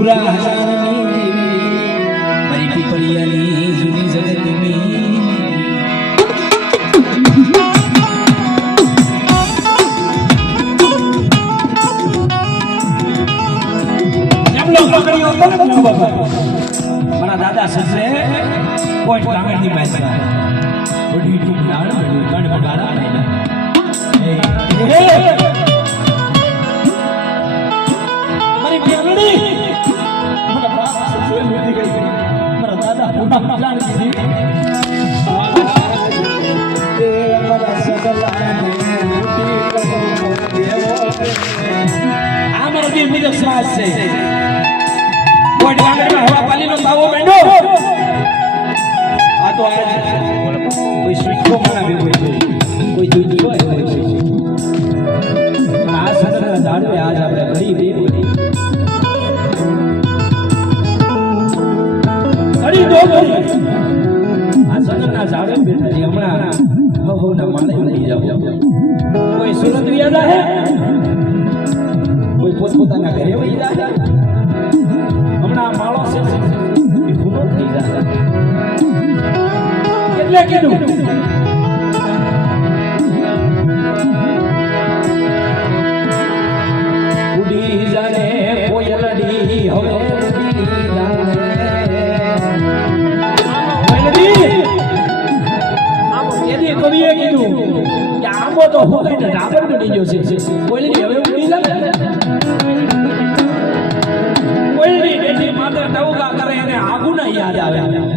ભૂરા હજારની દેવી મારી પીપળિયાની જૂની જગતની. મારા દાદા સસરે કોઈ કાંગડની બેસા દિલ શ્વાસ છે કોઈ ડાંગરમાં હવા પાલીનો આ તો કોઈ કોઈ આ ઝાડવે આજ આપણે ઘડી આ સગના ઝાડવે બેઠા છે. ઘરે વહી જાય હમણાં માળો છે. એ એટલે કીધું તો હોઈને ડાબર બની ગયો છે ટવકા કરે એને આબુના યાદ આવે.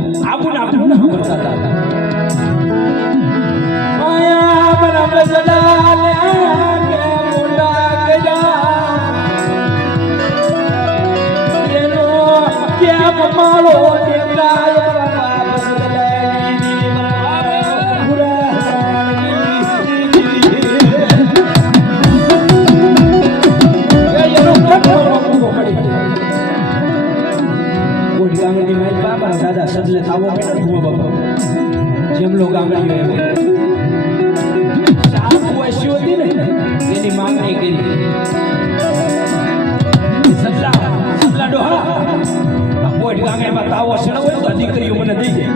दादा सदले तावो बेटा धुआ बाबा જેમ લોકો આંગળીઓ એમ. સાબુ વસ્યું હતી ને, એની માંગણી કરી. સદલા સદલા ડોહા. પોઈટ ગામે એમાં તાવો સડવો તો દીકરીઓ મને દઈ જાય.